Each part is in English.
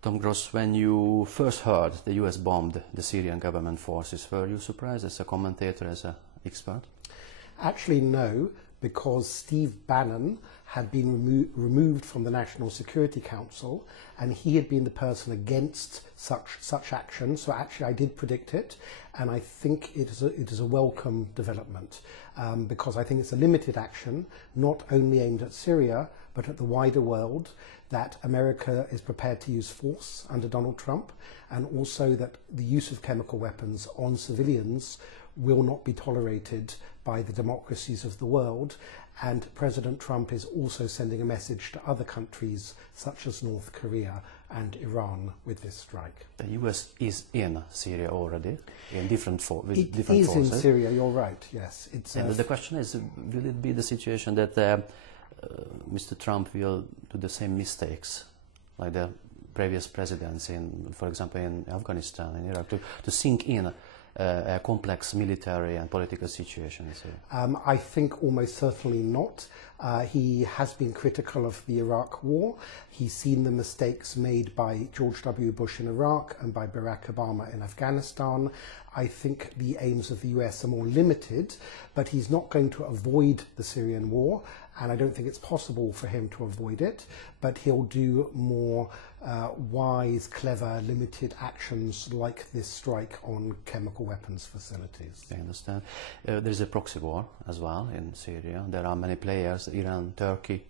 Tom Gross, when you first heard the US bombed the Syrian government forces, were you surprised as a commentator, as an expert? Actually, no, because Steve Bannon had been removed from the National Security Council, and he had been the person against such action. So actually, I did predict it, and I think it is a welcome development, because I think it's a limited action, not only aimed at Syria, but at the wider world, that America is prepared to use force under Donald Trump, and also that the use of chemical weapons on civilians will not be tolerated by the democracies of the world. And President Trump is also sending a message to other countries such as North Korea and Iran with this strike. The US is in Syria already, in different forces. It is in Syria, you're right, yes. And the question is, will it be the situation that Mr. Trump will do the same mistakes like the previous presidents, for example, in Afghanistan and Iraq, to sink in a complex military and political situation? I think almost certainly not. He has been critical of the Iraq war. He's seen the mistakes made by George W. Bush in Iraq and by Barack Obama in Afghanistan. I think the aims of the US are more limited, but he's not going to avoid the Syrian war, and I don't think it's possible for him to avoid it, but he'll do more wise, clever, limited actions like this strike on chemical weapons facilities. I understand. There's a proxy war as well in Syria. There are many players: Iran, Turkey,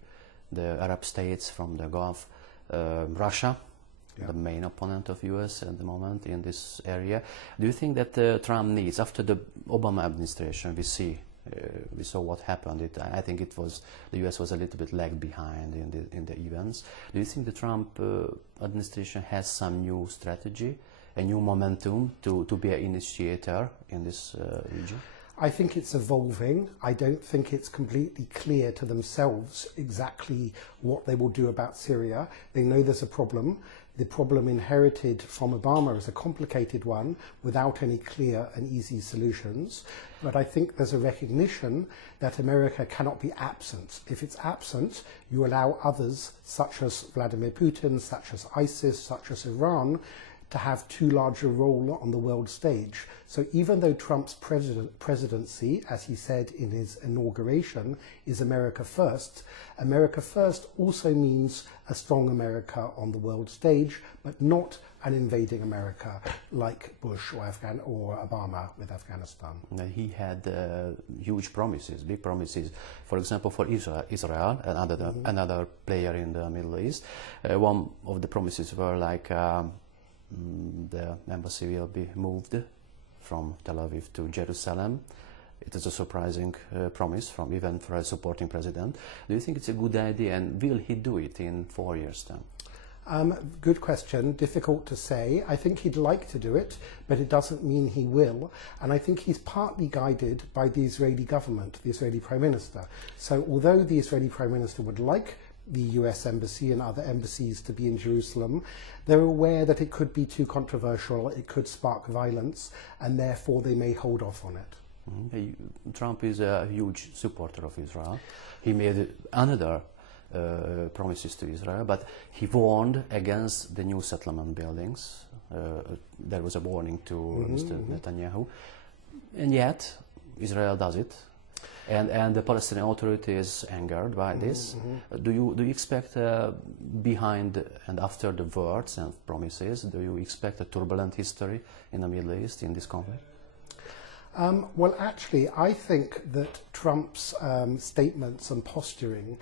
the Arab states from the Gulf, Russia, the main opponent of US at the moment in this area. Do you think that Trump needs, after the Obama administration, we saw what happened? I think the US was a little bit lagged behind in the events. Do you think the Trump administration has some new strategy, a new momentum to be an initiator in this region? I think it's evolving. I don't think it's completely clear to themselves exactly what they will do about Syria. They know there's a problem. The problem inherited from Obama is a complicated one without any clear and easy solutions. But I think there's a recognition that America cannot be absent. If it's absent, you allow others, such as Vladimir Putin, such as ISIS, such as Iran, to have too large a role on the world stage. So even though Trump's presidency, as he said in his inauguration, is America first also means a strong America on the world stage, but not an invading America like Bush or Obama with Afghanistan. He had huge promises, big promises. For example, for Israel, another player in the Middle East. One of the promises were like the embassy will be moved from Tel Aviv to Jerusalem. It is a surprising promise even for a supporting president. Do you think it's a good idea, and will he do it in 4 years' time? Good question, difficult to say. I think he'd like to do it, but it doesn't mean he will. And I think he's partly guided by the Israeli government, the Israeli Prime Minister. So although the Israeli Prime Minister would like the US embassy and other embassies to be in Jerusalem, they're aware that it could be too controversial, it could spark violence, and therefore they may hold off on it. Trump is a huge supporter of Israel. He made another promises to Israel, but he warned against the new settlement buildings. There was a warning to Mr. Netanyahu, and yet Israel does it. And the Palestinian Authority is angered by this. Do you expect behind and after the words and promises, do you expect a turbulent history in the Middle East in this conflict? Well, actually, I think that Trump's statements and posturing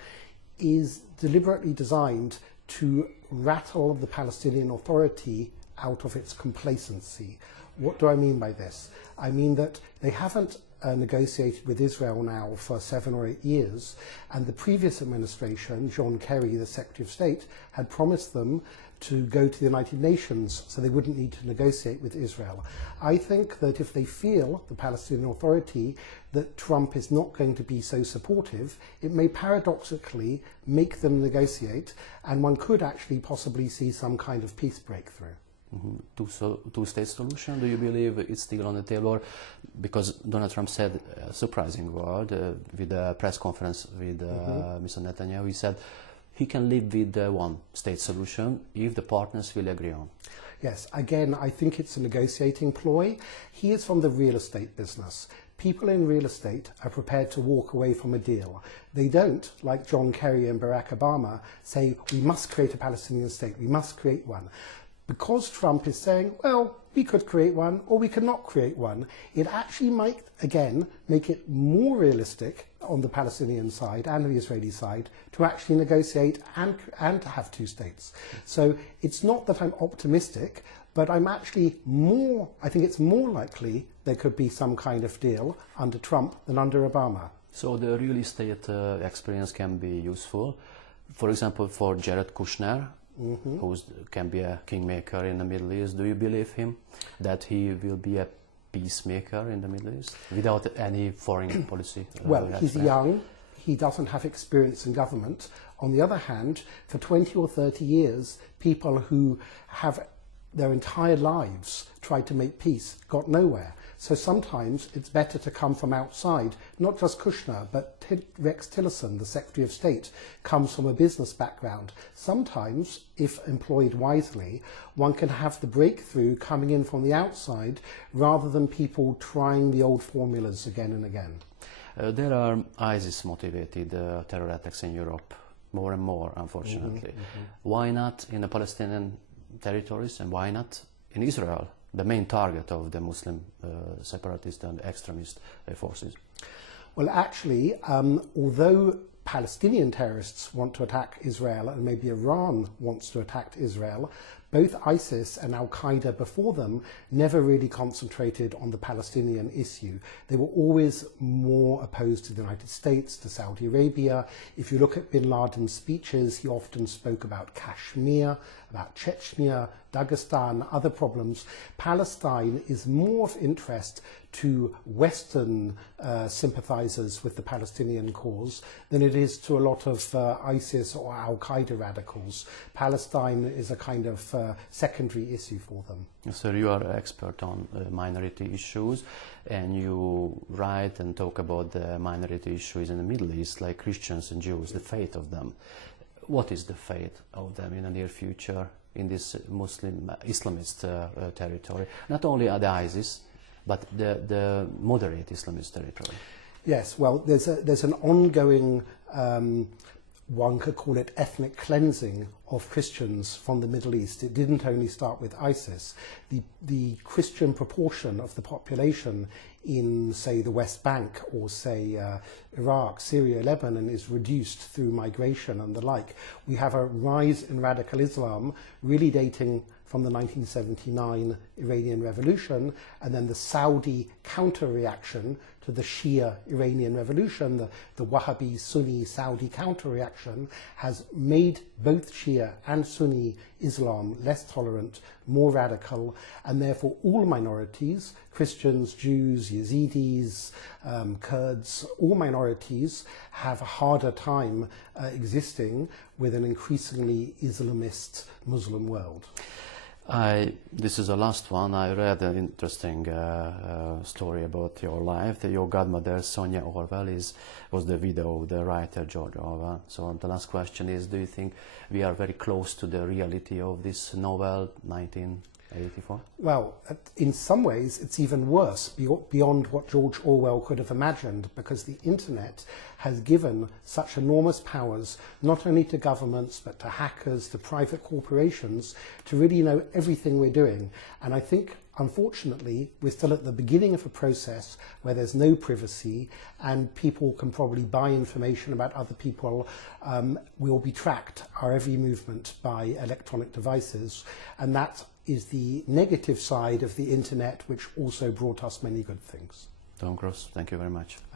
is deliberately designed to rattle the Palestinian Authority out of its complacency. What do I mean by this? I mean that they haven't negotiated with Israel now for 7 or 8 years, and the previous administration, John Kerry, the Secretary of State, had promised them to go to the United Nations so they wouldn't need to negotiate with Israel. I think that if they feel, the Palestinian Authority, that Trump is not going to be so supportive, it may paradoxically make them negotiate, and one could actually possibly see some kind of peace breakthrough. Two-state solution, do you believe it's still on the table? Because Donald Trump said a surprising word with a press conference with Mr. Netanyahu. He said he can live with the one-state solution if the partners will agree on. Yes, again, I think it's a negotiating ploy. He is from the real estate business. People in real estate are prepared to walk away from a deal. They don't, like John Kerry and Barack Obama, say, we must create a Palestinian state, we must create one. Because Trump is saying, well, we could create one or we could not create one, it actually might, again, make it more realistic on the Palestinian side and the Israeli side to actually negotiate and to have two states. So it's not that I'm optimistic, but I'm actually I think it's more likely there could be some kind of deal under Trump than under Obama. So the real estate experience can be useful. For example, for Jared Kushner, who can be a kingmaker in the Middle East. Do you believe him that he will be a peacemaker in the Middle East without any foreign policy? Well, he's young. He doesn't have experience in government. On the other hand, for 20 or 30 years, people who have their entire lives tried to make peace got nowhere. So sometimes it's better to come from outside. Not just Kushner, but Rex Tillerson, the Secretary of State, comes from a business background. Sometimes, if employed wisely, one can have the breakthrough coming in from the outside rather than people trying the old formulas again and again. There are ISIS-motivated terror attacks in Europe, more and more, unfortunately. Why not in the Palestinian territories, and why not in Israel, the main target of the Muslim separatist and extremist forces? Well, actually, although Palestinian terrorists want to attack Israel and maybe Iran wants to attack Israel, both ISIS and Al-Qaeda before them never really concentrated on the Palestinian issue. They were always more opposed to the United States, to Saudi Arabia. If you look at bin Laden's speeches, he often spoke about Kashmir, about Chechnya, Dagestan, other problems. Palestine is more of interest to Western sympathizers with the Palestinian cause than it is to a lot of ISIS or Al-Qaeda radicals. Palestine is a kind of secondary issue for them. So you are an expert on minority issues, and you write and talk about the minority issues in the Middle East, like Christians and Jews, the fate of them. What is the fate of them in the near future in this Muslim Islamist territory? Not only the ISIS, but the moderate Islamist territory. Yes, well, there's an ongoing, one could call it ethnic cleansing of Christians from the Middle East. It didn't only start with ISIS. The Christian proportion of the population in, say, the West Bank or, say, Iraq, Syria, Lebanon is reduced through migration and the like. We have a rise in radical Islam really dating from the 1979 Iranian Revolution, and then the Saudi counter-reaction to the Shia Iranian Revolution, the Wahhabi Sunni Saudi counter-reaction, has made both Shia and Sunni Islam less tolerant, more radical, and therefore all minorities, Christians, Jews, Yazidis, Kurds, all minorities have a harder time existing with an increasingly Islamist Muslim world. This is the last one. I read an interesting story about your life. Your godmother, Sonia Orwell, was the widow of the writer George Orwell. So the last question is, do you think we are very close to the reality of this novel, 1984? Well, in some ways it's even worse, beyond what George Orwell could have imagined, because the internet has given such enormous powers not only to governments but to hackers, to private corporations, to really know everything we're doing. And I think, unfortunately, we're still at the beginning of a process where there's no privacy and people can probably buy information about other people. We'll be tracked, our every movement, by electronic devices, and that is the negative side of the internet, which also brought us many good things. Tom Cross, thank you very much. Thank you.